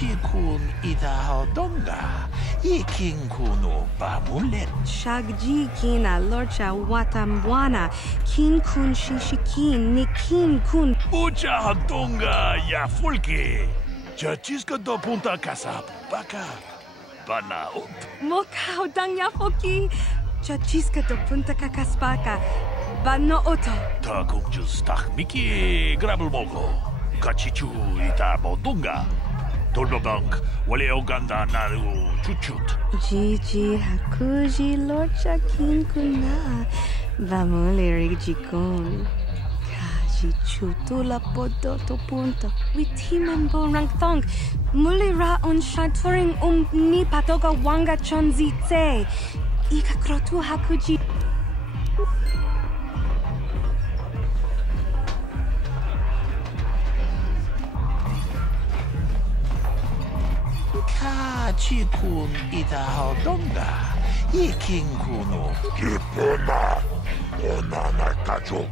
Kachikun Itahodonga, Ikinkunu Bamulet. Shagji kina lorcha watambwana, kin kun shishikin, nikin kun. Ucha Hodonga Yafulki, Chachiska do Punta Casa, Baka, Banaut. Moka odanya foki, chachiska do punta kakaspaka, bano oto. Takuk justak Miki, Grabelmoko, Kachichu Itabodunga. Turbobank, Wale Oganda Naru Chuchut. Gigi hakuji lorcha kin kuna, bamule jikun. Kaji chutula podoto punta, witimambo rangthong, mulira on shaturing ni patoga wanga chonzi tse, ika krotu hakuji. Kachikun Itahodonga, Ikinkunu. Kipuna, Onana Kacho,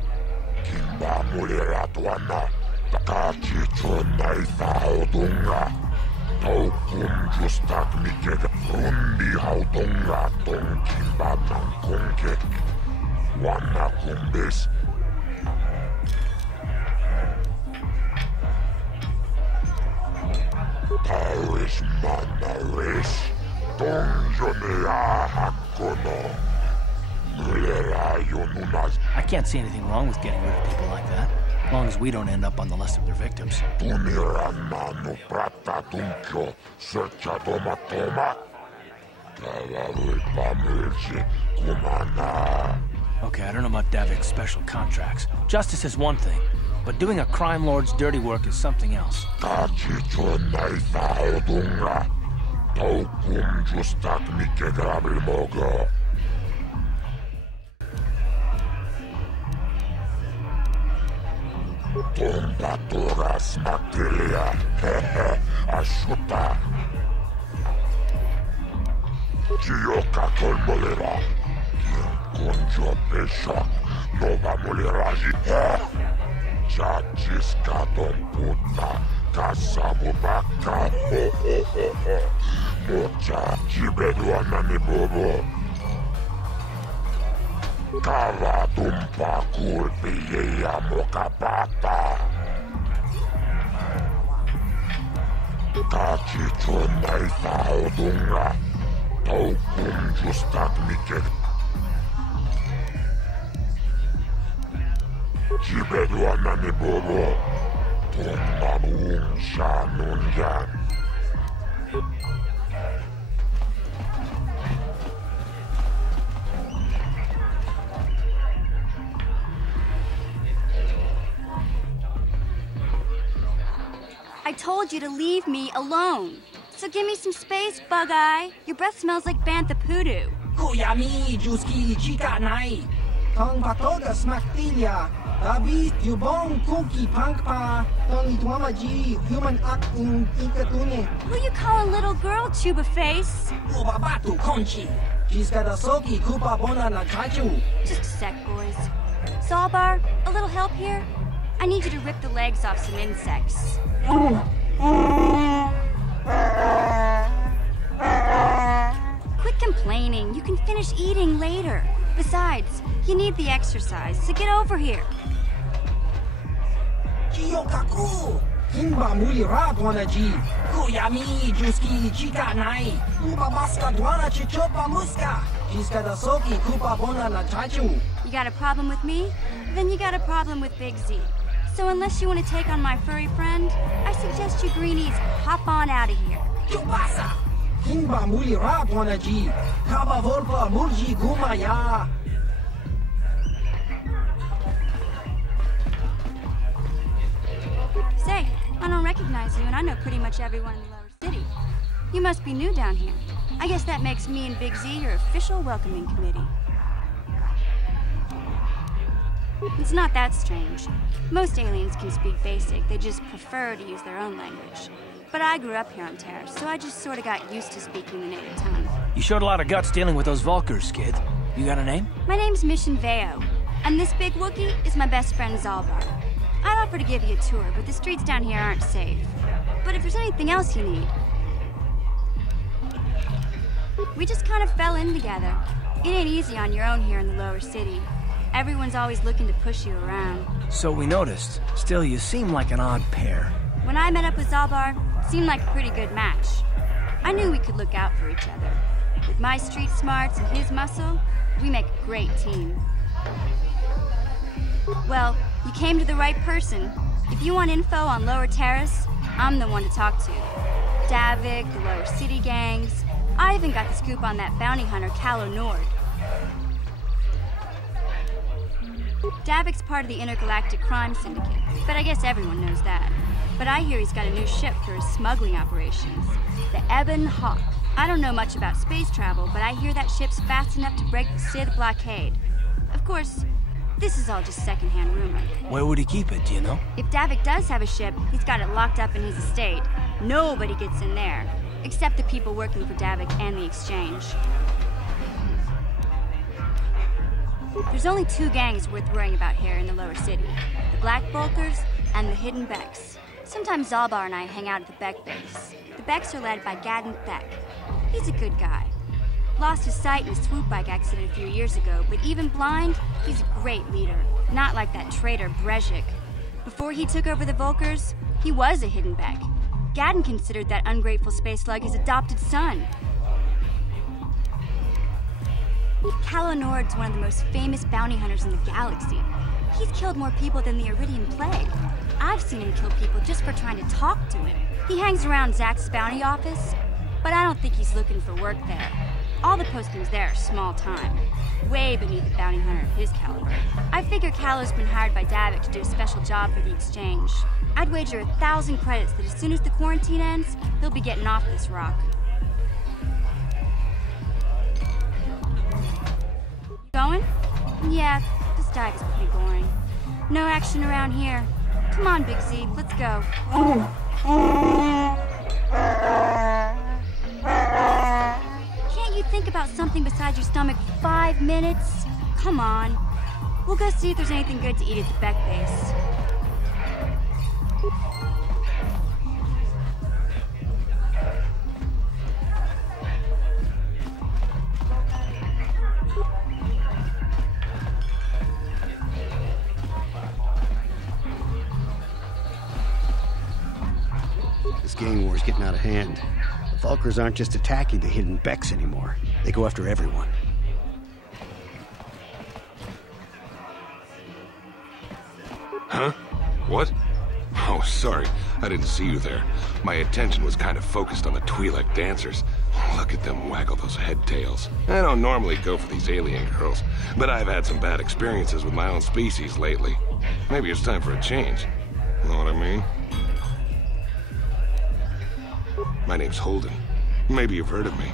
Kimba Muliratuana, Kachichuna Itahodonga, Taukum Justak Mikega, Rundi Haudonga, Ton Kimba Nankonke, Wana Kumbis. Paris Manaris, Donjonea Hakono, Mulera Yonunas. I can't see anything wrong with getting rid of people like that, as long as we don't end up on the list of their victims. Tumiranano Prata Tunkyo, Searcha Toma Toma. Kalawi Pamirji, Kumana. Okay, I don't know about Davik's special contracts. Justice is one thing, but doing a crime lord's dirty work is something else. Kachichuna Itahodonga, Taukum Justak Mikegrabilmogo. Tombatoras Materia, Ashuta. Gioca Colmolera, Conjo Pesha, Nova Moleraji, Chachiska Puta, Casabubaka, Mocha, Gibeduana Nibobo. Kava Tumpa Kulpia Mokapata. Kachichuna Itahodonga, Taukum Justak Mikeg. Gibeduana Nibobo, Tumabum Shanunyan. I told you to leave me alone. So give me some space, Bug-Eye. Your breath smells like Bantha Poodoo. Kuyami Juski Chika Nai. Tong Patoga Smaktilia. Dabi Yubong Kuki Pankpa. Tong Ituamaji Human Act in Ikatune. Who you call a little girl, Chuba Face? Ubabatu Conchi. She's got a soki Kupa Bona na Kachu. Just a sec, boys. Zalbar, a little help here? I need you to rip the legs off some insects. Quit complaining. You can finish eating later. Besides, you need the exercise, so get over here. Kiyokaku! Kimba Mulira Dwanaji. Kuyami Juski Chika Nai. Ubabaska Dwana Chichopa Muska. She's got a soki Kupa Bona na Chachu. You got a problem with me? Then you got a problem with Big Z. So unless you want to take on my furry friend, I suggest you greenies hop on out of here. Chupasa! Kimba Mulira Dwanaji. Kaba Volpa Murji Gumaya. Say, I don't recognize you, and I know pretty much everyone in the lower city. You must be new down here. I guess that makes me and Big Z your official welcoming committee. It's not that strange. Most aliens can speak basic, they just prefer to use their own language. But I grew up here on Terra, so I just sort of got used to speaking the native tongue. You showed a lot of guts dealing with those Vulkars, kid. You got a name? My name's Mission Veo, and this big Wookiee is my best friend Zalbar. I'd offer to give you a tour, but the streets down here aren't safe. But if there's anything else you need... We just kind of fell in together. It ain't easy on your own here in the lower city. Everyone's always looking to push you around. So we noticed. Still, you seem like an odd pair. When I met up with Zalbar, it seemed like a pretty good match. I knew we could look out for each other. With my street smarts and his muscle, we make a great team. Well, you came to the right person. If you want info on Lower Terrace, I'm the one to talk to. Davik, the Lower City gangs. I even got the scoop on that bounty hunter, Calo Nord. Davik's part of the Intergalactic Crime Syndicate, but I guess everyone knows that. But I hear he's got a new ship for his smuggling operations, the Ebon Hawk. I don't know much about space travel, but I hear that ship's fast enough to break the Sith blockade. Of course, this is all just secondhand rumor. Where would he keep it, do you know? If Davik does have a ship, he's got it locked up in his estate. Nobody gets in there, except the people working for Davik and the Exchange. There's only two gangs worth worrying about here in the lower city. The Black Bulkers and the Hidden Becks. Sometimes Zalbar and I hang out at the Beck base. The Becks are led by Gadden Beck. He's a good guy. Lost his sight in a swoop bike accident a few years ago, but even blind, he's a great leader. Not like that traitor Brezhik. Before he took over the Volkers, he was a Hidden Beck. Gadden considered that ungrateful space slug his adopted son. Calo Nord's one of the most famous bounty hunters in the galaxy. He's killed more people than the Iridian Plague. I've seen him kill people just for trying to talk to him. He hangs around Zack's bounty office, but I don't think he's looking for work there. All the postings there are small time, way beneath a bounty hunter of his caliber. I figure Calo's been hired by Davik to do a special job for the Exchange. I'd wager 1,000 credits that as soon as the quarantine ends, he'll be getting off this rock. Going? Yeah, this dive is pretty boring. No action around here. Come on, Big Z, let's go. Can't you think about something besides your stomach for 5 minutes? Come on. We'll go see if there's anything good to eat at the Beck base. This gang war's getting out of hand. The Vulkars aren't just attacking the Hidden Becks anymore. They go after everyone. Huh? What? Oh, sorry. I didn't see you there. My attention was kind of focused on the Twi'lek dancers. Look at them waggle those head tails. I don't normally go for these alien girls, but I've had some bad experiences with my own species lately. Maybe it's time for a change. Know what I mean? My name's Holden. Maybe you've heard of me.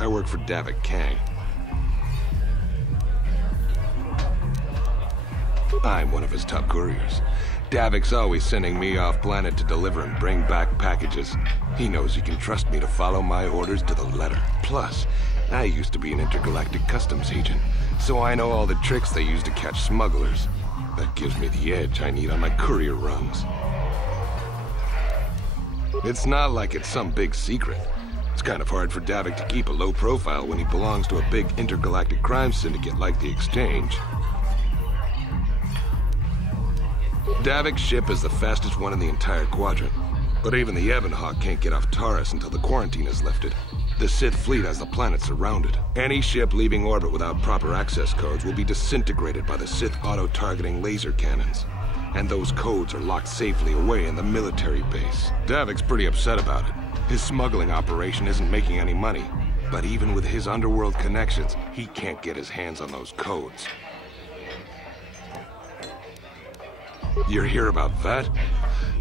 I work for Davik Kang. I'm one of his top couriers. Davik's always sending me off planet to deliver and bring back packages. He knows he can trust me to follow my orders to the letter. Plus, I used to be an intergalactic customs agent, so I know all the tricks they use to catch smugglers. That gives me the edge I need on my courier runs. It's not like it's some big secret. It's kind of hard for Davik to keep a low profile when he belongs to a big intergalactic crime syndicate like the Exchange. Davik's ship is the fastest one in the entire quadrant. But even the Ebon Hawk can't get off Taurus until the quarantine is lifted. The Sith fleet has the planet surrounded. Any ship leaving orbit without proper access codes will be disintegrated by the Sith auto-targeting laser cannons. And those codes are locked safely away in the military base. Davik's pretty upset about it. His smuggling operation isn't making any money. But even with his underworld connections, he can't get his hands on those codes. You're here about that?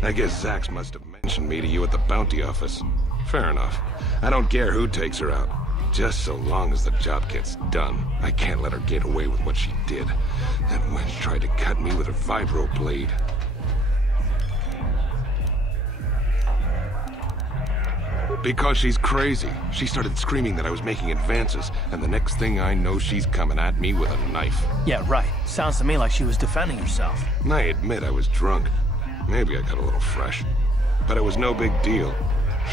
I guess Zax must have mentioned me to you at the bounty office. Fair enough. I don't care who takes her out. Just so long as the job gets done. I can't let her get away with what she did. That wench tried to cut me with her vibro blade. Because she's crazy. She started screaming that I was making advances, and the next thing I know, she's coming at me with a knife. Yeah, right. Sounds to me like she was defending herself. I admit I was drunk. Maybe I got a little fresh. But it was no big deal.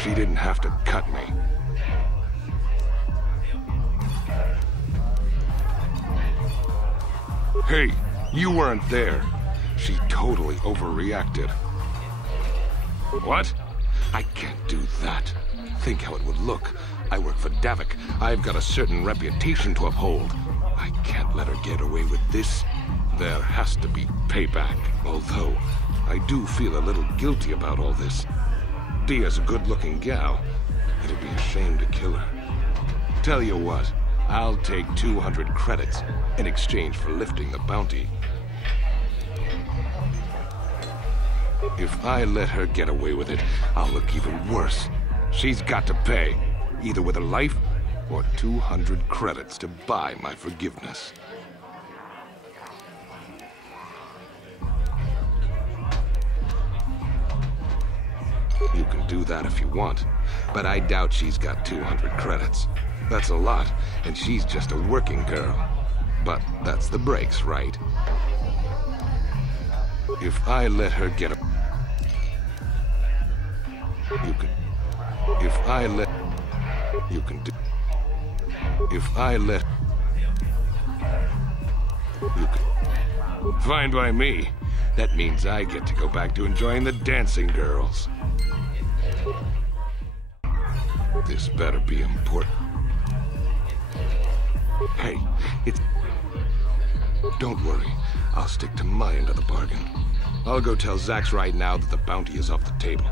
She didn't have to cut me. Hey, you weren't there. She totally overreacted. What? I can't do that. Think how it would look. I work for Davik. I've got a certain reputation to uphold. I can't let her get away with this. There has to be payback. Although, I do feel a little guilty about all this. Dia's a good-looking gal. It'd be a shame to kill her. Tell you what, I'll take 200 credits in exchange for lifting the bounty. If I let her get away with it, I'll look even worse. She's got to pay, either with her life or 200 credits to buy my forgiveness. You can do that if you want, but I doubt she's got 200 credits. That's a lot, and she's just a working girl. But that's the breaks, right? If I let her get a... You can... If I let... You can do... If I let... You can... Fine by me. That means I get to go back to enjoying the dancing girls. This better be important. Hey, it's... Don't worry. I'll stick to my end of the bargain. I'll go tell Zax right now that the bounty is off the table.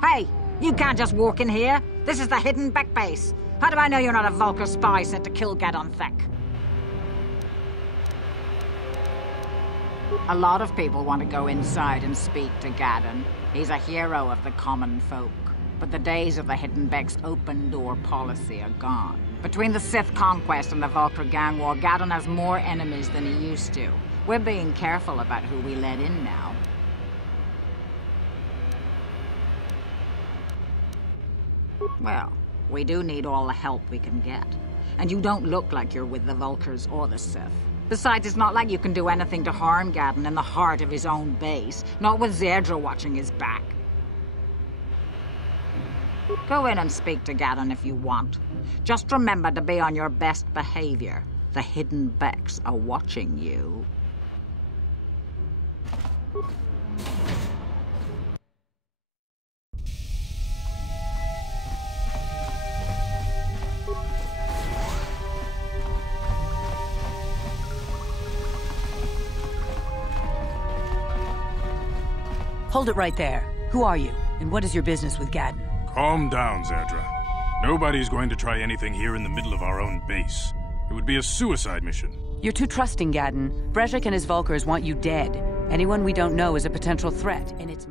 Hey, you can't just walk in here. This is the Hidden Beck base. How do I know you're not a Vulkar spy sent to kill Gadon Thek? A lot of people want to go inside and speak to Gadon. He's a hero of the common folk. But the days of the Hidden Beck's open-door policy are gone. Between the Sith conquest and the Vulkar gang war, Gadon has more enemies than he used to. We're being careful about who we let in now. Well, we do need all the help we can get. And you don't look like you're with the Vulkars or the Sith. Besides, it's not like you can do anything to harm Gadon in the heart of his own base. Not with Zedra watching his back. Go in and speak to Gadon if you want. Just remember to be on your best behavior. The Hidden Becks are watching you. Hold it right there. Who are you, and what is your business with Gadon? Calm down, Zedra. Nobody's going to try anything here in the middle of our own base. It would be a suicide mission. You're too trusting, Gadon. Brejik and his Vulkars want you dead. Anyone we don't know is a potential threat, and it's...